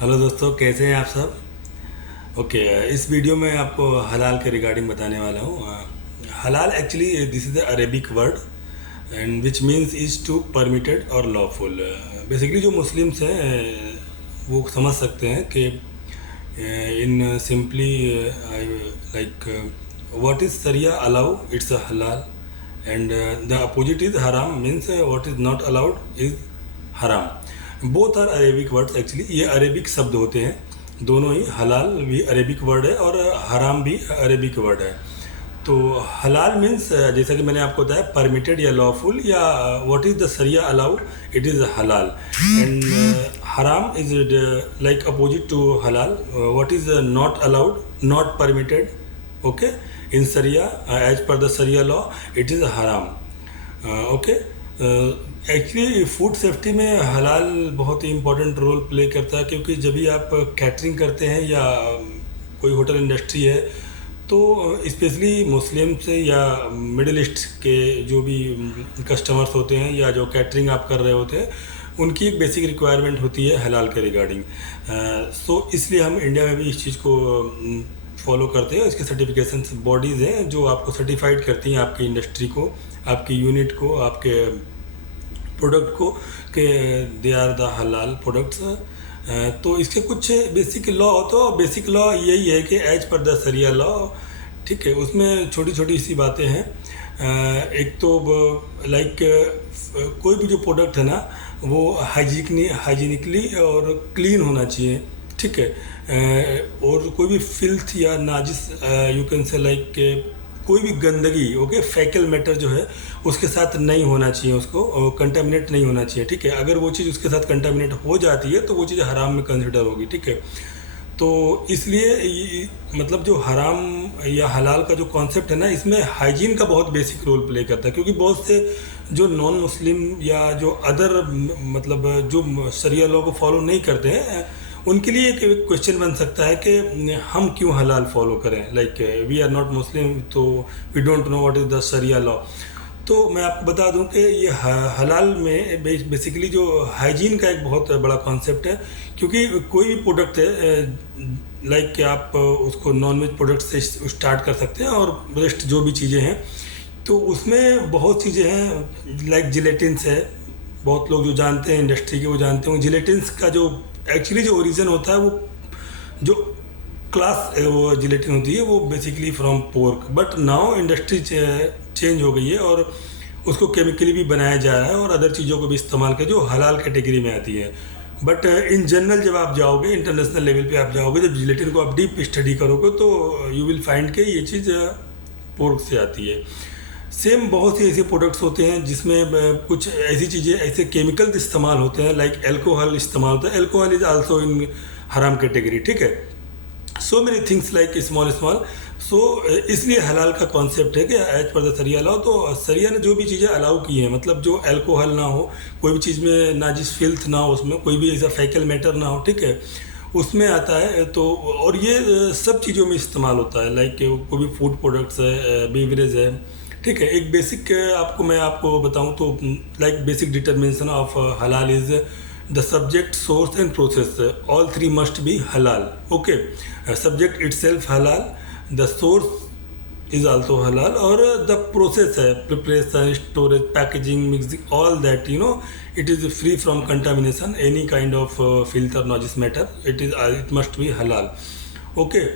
Hello दोस्तों, कैसे हैं आप सब। ओके, इस वीडियो में आपको हलाल के रिगार्डिंग बताने वाला हूँ। हलाल actually this is the Arabic word and which means is to permitted और लॉफुल। बेसिकली जो मुस्लिम्स हैं वो समझ सकते हैं कि in simply like what is sharia allow, it's a halal, and the opposite is haram, means what is not allowed is haram. Both are arabic words actually, ये Arabic शब्द होते हैं दोनों ही। हलाल भी अरेबिक वर्ड है और हराम भी अरेबिक वर्ड है। तो हलाल मीन्स जैसा कि मैंने आपको बताया परमिटेड या लॉफुल, या व्हाट इज़ द शरिया अलाउ, इट इज़ हलाल। एंड हराम इज लाइक अपोजिट टू हलाल, what is not allowed, not permitted, okay, in शरिया as per the Shariah law it is हराम। ओके, एक्चुअली फूड सेफ्टी में हलाल बहुत ही इम्पोर्टेंट रोल प्ले करता है, क्योंकि जब भी आप कैटरिंग करते हैं या कोई होटल इंडस्ट्री है, तो स्पेशली मुस्लिम्स या मिडिल ईस्ट के जो भी कस्टमर्स होते हैं या जो कैटरिंग आप कर रहे होते हैं, उनकी एक बेसिक रिक्वायरमेंट होती है हलाल के रिगार्डिंग। सो इसलिए हम इंडिया में भी इस चीज़ को फॉलो करते हैं। इसके सर्टिफिकेशन बॉडीज़ हैं जो आपको सर्टिफाइड करती हैं आपकी इंडस्ट्री को, आपकी यूनिट को, आपके प्रोडक्ट को, कि दे आर द हलाल प्रोडक्ट्स। तो इसके कुछ बेसिक लॉ, तो बेसिक लॉ यही है कि as per the Shariah law, ठीक है। उसमें छोटी छोटी सी बातें हैं। एक तो लाइक कोई भी जो प्रोडक्ट है ना, वो हाइजीनिकली और क्लीन होना चाहिए, ठीक है। और कोई भी फिल्थ या Nazis, you can say like कोई भी गंदगी, ओके, फैकल मैटर जो है उसके साथ नहीं होना चाहिए, उसको कंटामिनेट नहीं होना चाहिए, ठीक है। अगर वो चीज़ उसके साथ कंटामिनेट हो जाती है तो वो चीज़ हराम में कंसिडर होगी, ठीक है। तो इसलिए मतलब जो हराम या हलाल का जो कॉन्सेप्ट है ना, इसमें हाइजीन का बहुत बेसिक रोल प्ले करता है, क्योंकि बहुत से जो नॉन मुस्लिम या जो अदर मतलब जो शरिया लॉ को फॉलो नहीं करते हैं, उनके लिए एक क्वेश्चन बन सकता है कि हम क्यों हलाल फॉलो करें, like we are not Muslim, तो we don't know what is the Shariah law. तो मैं आपको बता दूं कि ये हलाल में बेसिकली जो हाइजीन का एक बहुत बड़ा कॉन्सेप्ट है, क्योंकि कोई भी प्रोडक्ट है लाइक कि आप उसको नॉन वेज प्रोडक्ट से स्टार्ट कर सकते हैं और रेस्ट जो भी चीज़ें हैं, तो उसमें बहुत चीज़ें हैं, लाइक जिलेटिन्स है। बहुत लोग जो जानते हैं इंडस्ट्री के, वो जानते होंगे जिलेटिन्स का जो एक्चुअली जो ओरिजिन होता है, वो जो क्लास वो जिलेटिन होती है वो basically from pork, but now industry change हो गई है और उसको केमिकली भी बनाया जा रहा है और अदर चीज़ों को भी इस्तेमाल कर, जो हलाल कैटेगरी में आती है। बट इन जनरल जब आप जाओगे इंटरनेशनल लेवल पे, आप जाओगे, जब जिलेटिन को आप डीप स्टडी करोगे, तो यू विल फाइंड के ये चीज़ पोर्क से आती है। सेम बहुत ही ऐसे प्रोडक्ट्स होते हैं जिसमें कुछ ऐसी चीज़ें, ऐसे केमिकल्स इस्तेमाल होते हैं, लाइक एल्कोहल इस्तेमाल होता है। एल्कोहल इज आल्सो इन हराम कैटेगरी, ठीक है। So many things like small small. So इसलिए हलाल का कॉन्सेप्ट है कि एज पर द शरिया अलाउ, तो शरिया ने जो भी चीज़ें अलाउ की हैं, मतलब जो अल्कोहल ना हो, कोई भी चीज़ में नाजिस फिल्थ ना हो, उसमें कोई भी ऐसा फैकल मैटर ना हो, ठीक है, उसमें आता है। तो और ये सब चीज़ों में इस्तेमाल होता है, लाइक कोई भी फूड प्रोडक्ट्स है, बेवरेज है, ठीक है। एक बेसिक मैं आपको बताऊं तो लाइक बेसिक डिटर्मिनेशन ऑफ हलाल is the subject, source and process, all three must be हलाल, ओके। सब्जेक्ट इटसेल्फ हलाल, द सोर्स इज आल्सो हलाल, और द प्रोसेस है preparation, storage, packaging, mixing, all that you know it is free from contamination, any kind of filter नॉजिस matter, it must be हलाल, okay.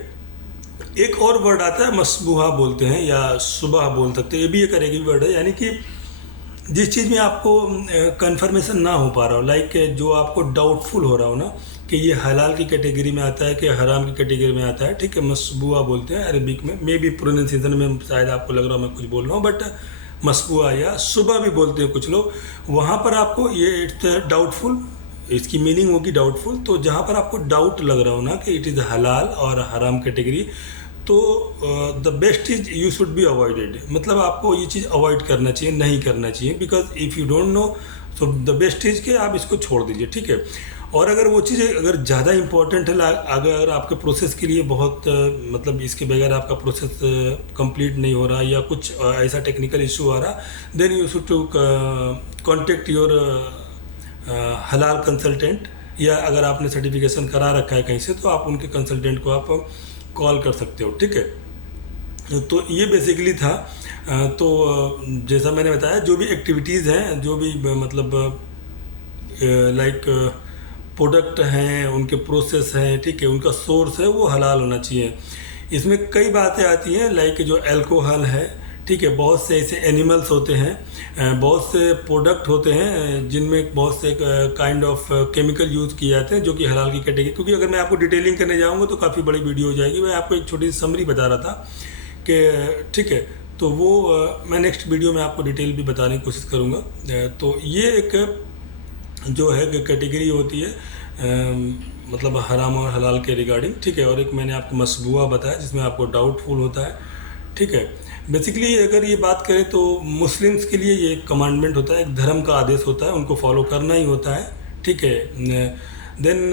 एक और word आता है मसबूहा बोलते हैं या सुबह बोल सकते हैं, ये भी एक अरेबी वर्ड है, यानी कि जिस चीज़ में आपको कंफर्मेशन ना हो पा रहा हो, लाइक जो आपको डाउटफुल हो रहा हो ना कि ये हलाल की कैटेगरी में आता है कि हराम की कैटेगरी में आता है, ठीक है, मसबूहा बोलते हैं अरबिक में। मे बी प्रोनाउंसिएशन में शायद आपको लग रहा हो मैं कुछ बोल रहा हूँ, बट मसबूहा या सुबह भी बोलते हैं कुछ लोग। वहाँ पर आपको ये इट्स डाउटफुल, इसकी मीनिंग होगी डाउटफुल। तो जहाँ पर आपको डाउट लग रहा हो ना कि इट इज़ हलाल और हराम कैटेगरी, तो the best is you should be avoided, मतलब आपको ये चीज़ अवॉइड करना चाहिए, नहीं करना चाहिए, because if you don't know, so the best is कि आप इसको छोड़ दीजिए, ठीक है। और अगर वो चीज़ अगर ज़्यादा इंपॉर्टेंट है, अगर आपके प्रोसेस के लिए बहुत मतलब इसके बगैर आपका प्रोसेस कंप्लीट नहीं हो रहा, या कुछ ऐसा टेक्निकल इशू आ रहा, then you should to contact your halal consultant, या अगर आपने सर्टिफिकेशन करा रखा है कहीं से तो आप उनके कंसल्टेंट को आप कॉल कर सकते हो, ठीक है। तो ये बेसिकली था। तो जैसा मैंने बताया, जो भी एक्टिविटीज़ हैं, जो भी मतलब लाइक प्रोडक्ट हैं, उनके प्रोसेस हैं, ठीक है, उनका सोर्स है, वो हलाल होना चाहिए। इसमें कई बातें आती हैं, लाइक जो अल्कोहल है, ठीक है, बहुत से ऐसे एनिमल्स होते हैं, बहुत से प्रोडक्ट होते हैं जिनमें बहुत से काइंड ऑफ केमिकल यूज़ किए जाते हैं जो कि हलाल की कैटेगरी। क्योंकि अगर मैं आपको डिटेलिंग करने जाऊँगा तो काफ़ी बड़ी वीडियो हो जाएगी। मैं आपको एक छोटी सी समरी बता रहा था कि ठीक है, तो वो मैं नेक्स्ट वीडियो में आपको डिटेल भी बताने की कोशिश करूँगा। तो ये एक जो है कैटेगरी होती है मतलब हराम और हलाल के रिगार्डिंग, ठीक है। और एक मैंने आपको मसबूआ बताया जिसमें आपको डाउटफुल होता है, ठीक है। बेसिकली अगर ये बात करें तो मुस्लिम्स के लिए ये कमांडमेंट होता है, एक धर्म का आदेश होता है, उनको फॉलो करना ही होता है, ठीक है। देन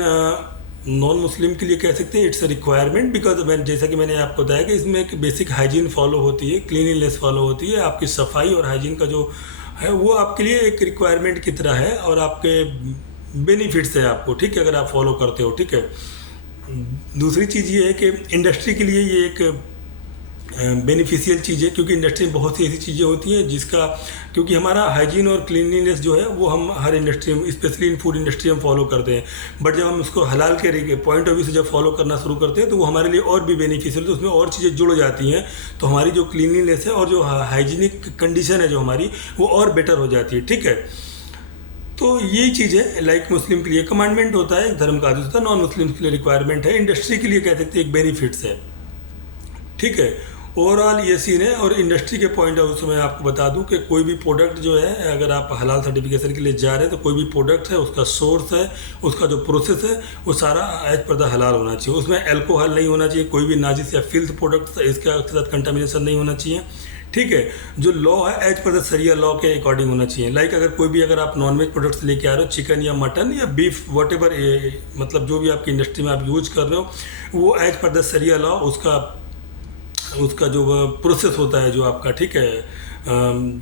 नॉन मुस्लिम के लिए कह सकते हैं इट्स अ रिक्वायरमेंट, बिकॉज जैसा कि मैंने आपको बताया कि इसमें एक बेसिक हाइजीन फॉलो होती है, क्लीनिनेस फॉलो होती है, आपकी सफाई और हाइजीन का जो है वो आपके लिए एक रिक्वायरमेंट की तरह है और आपके बेनिफिट्स है आपको, ठीक है, अगर आप फॉलो करते हो, ठीक है। दूसरी चीज़ ये है कि इंडस्ट्री के लिए ये एक बेनिफिशियल चीज़ है, क्योंकि इंडस्ट्री में बहुत सी ऐसी चीज़ें होती हैं जिसका, क्योंकि हमारा हाइजीन और क्लीनलीनेस जो है वो हम हर इंडस्ट्री में, स्पेशली इन फूड इंडस्ट्री में फॉलो करते हैं। बट जब हम उसको हलाल के पॉइंट ऑफ व्यू से जब फॉलो करना शुरू करते हैं तो वो हमारे लिए और भी बेनिफिशियल, तो उसमें और चीज़ें जुड़ जाती हैं, तो हमारी जो क्लीनलीनेस है और जो हाइजीनिक कंडीशन है जो हमारी, वो और बेटर हो जाती है, ठीक है। तो यही चीज़ है, लाइक मुस्लिम के लिए कमांडमेंट होता है, धर्म का आदेश होता है, नॉन मुस्लिम के लिए रिक्वायरमेंट है, इंडस्ट्री के लिए कह सकते हैं एक बेनिफिट्स है, ठीक है। ओवरऑल ये सीन है। और इंडस्ट्री के पॉइंट ऑफ व्यू से मैं आपको बता दूं कि कोई भी प्रोडक्ट जो है, अगर आप हलाल सर्टिफिकेशन के लिए जा रहे हैं तो कोई भी प्रोडक्ट है, उसका सोर्स है, उसका जो प्रोसेस है, वो सारा एज पर द हलाल होना चाहिए। उसमें अल्कोहल नहीं होना चाहिए, कोई भी नाजिस या फिल्थ प्रोडक्ट इसके साथ कंटामिनेशन नहीं होना चाहिए, ठीक है। जो लॉ है as per the Shariah law के अकॉर्डिंग होना चाहिए। लाइक अगर आप नॉनवेज प्रोडक्ट्स लेके आ रहे हो, चिकन या मटन या बीफ, वट एवर, मतलब जो भी आपकी इंडस्ट्री में आप यूज कर रहे हो, वो as per the Shariah law उसका जो प्रोसेस होता है जो आपका, ठीक है,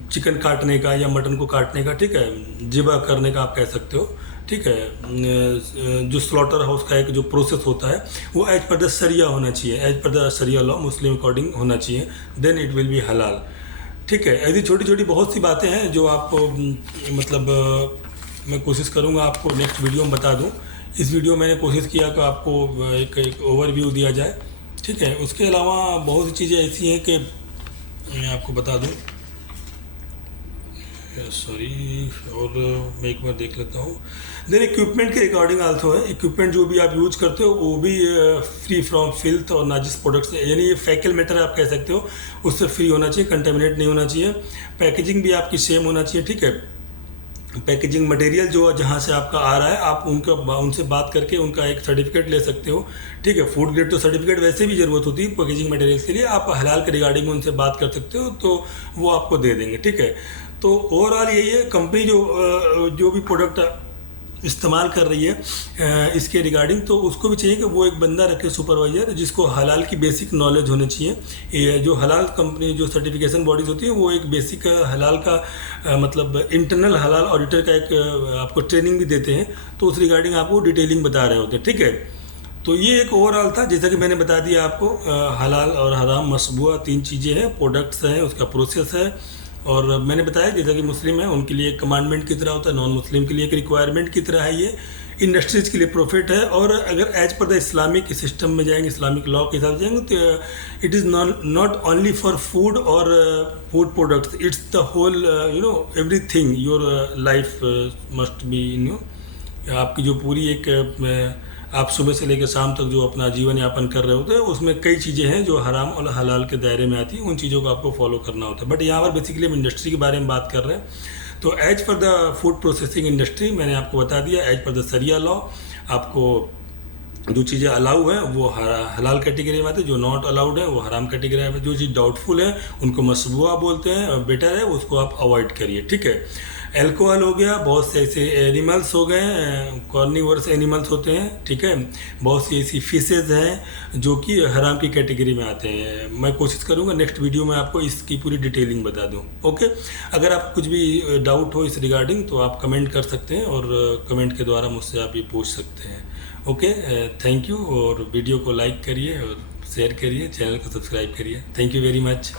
चिकन काटने का या मटन को काटने का, ठीक है, ज़िबा करने का आप कह सकते हो, ठीक है, जो स्लॉटर हाउस का एक जो प्रोसेस होता है वो एज पर द शरिया होना चाहिए, as per the Shariah law Muslim according होना चाहिए, देन इट विल बी हलाल, ठीक है। ऐसी छोटी छोटी बहुत सी बातें हैं जो आपको मतलब मैं कोशिश करूँगा आपको नेक्स्ट वीडियो में बता दूँ। इस वीडियो में मैंने कोशिश किया कि आपको एक ओवरव्यू दिया जाए, ठीक है। उसके अलावा बहुत सी चीज़ें ऐसी हैं कि मैं आपको बता दूं, सॉरी, और मैं एक बार देख लेता हूँ। देन इक्विपमेंट के अकॉर्डिंग आल्सो है, इक्विपमेंट जो भी आप यूज करते हो वो भी फ्री फ्रॉम फिल्थ और नाजिस प्रोडक्ट्स, यानी ये फैकल मैटर आप कह सकते हो, उससे फ्री होना चाहिए, कंटेमिनेट नहीं होना चाहिए। पैकेजिंग भी आपकी सेम होना चाहिए, ठीक है। पैकेजिंग मटेरियल जो जहाँ से आपका आ रहा है, आप उनसे बात करके उनका एक सर्टिफिकेट ले सकते हो, ठीक है। फूड ग्रेड तो सर्टिफिकेट वैसे भी ज़रूरत होती है पैकेजिंग मटेरियल्स के लिए, आप हलाल के रिगार्डिंग उनसे बात कर सकते हो तो वो आपको दे देंगे, ठीक है। तो ओवरऑल यही है, कंपनी जो भी प्रोडक्ट इस्तेमाल कर रही है इसके रिगार्डिंग, तो उसको भी चाहिए कि वो एक बंदा रखे सुपरवाइजर जिसको हलाल की बेसिक नॉलेज होनी चाहिए। ये जो हलाल कंपनी जो सर्टिफिकेशन बॉडीज़ होती है वो एक बेसिक हलाल का मतलब इंटरनल हलाल ऑडिटर का एक आपको ट्रेनिंग भी देते हैं, तो उस रिगार्डिंग आपको डिटेलिंग बता रहे होते हैं, ठीक है। तो ये एक ओवरऑल था, जैसा कि मैंने बता दिया आपको, हलाल और हराम मसबूआ 3 चीज़ें हैं, प्रोडक्ट्स हैं, उसका प्रोसेस है, और मैंने बताया जैसा कि मुस्लिम है उनके लिए एक कमांडमेंट की तरह होता है, नॉन मुस्लिम के लिए एक रिक्वायरमेंट की तरह है, ये इंडस्ट्रीज़ के लिए प्रॉफिट है। और अगर as per the Islamic system में जाएंगे, इस्लामिक लॉ के हिसाब से जाएंगे, तो it is not only for food और food products, it's the whole everything, your life must be आपकी जो पूरी एक आप सुबह से लेकर शाम तक जो अपना जीवन यापन कर रहे होते हैं, उसमें कई चीज़ें हैं जो हराम और हलाल के दायरे में आती हैं, उन चीज़ों को आपको फॉलो करना होता है। बट यहाँ पर बेसिकली हम इंडस्ट्री के बारे में बात कर रहे हैं, तो as per the food processing industry मैंने आपको बता दिया, as per the Shariah law आपको जो चीज़ें अलाउ हैं वो हलाल कैटेगरी में आती है, जो नॉट अलाउड है वो हराम कैटेगरी में, जो चीज़ डाउटफुल है उनको मसबूआ बोलते हैं, बेटर है उसको आप अवॉइड करिए, ठीक है। अल्कोहल हो गया, बहुत से ऐसे एनिमल्स हो गए, कॉर्निवोरस एनिमल्स होते हैं, ठीक है। बहुत सी ऐसी फिशेज हैं जो कि हराम की कैटेगरी में आते हैं। मैं कोशिश करूंगा नेक्स्ट वीडियो में आपको इसकी पूरी डिटेलिंग बता दूं। ओके, अगर आप कुछ भी डाउट हो इस रिगार्डिंग तो आप कमेंट कर सकते हैं, और कमेंट के द्वारा मुझसे आप ये पूछ सकते हैं। Okay, thank you. और वीडियो को लाइक करिए और शेयर करिए, चैनल को सब्सक्राइब करिए। Thank you very much.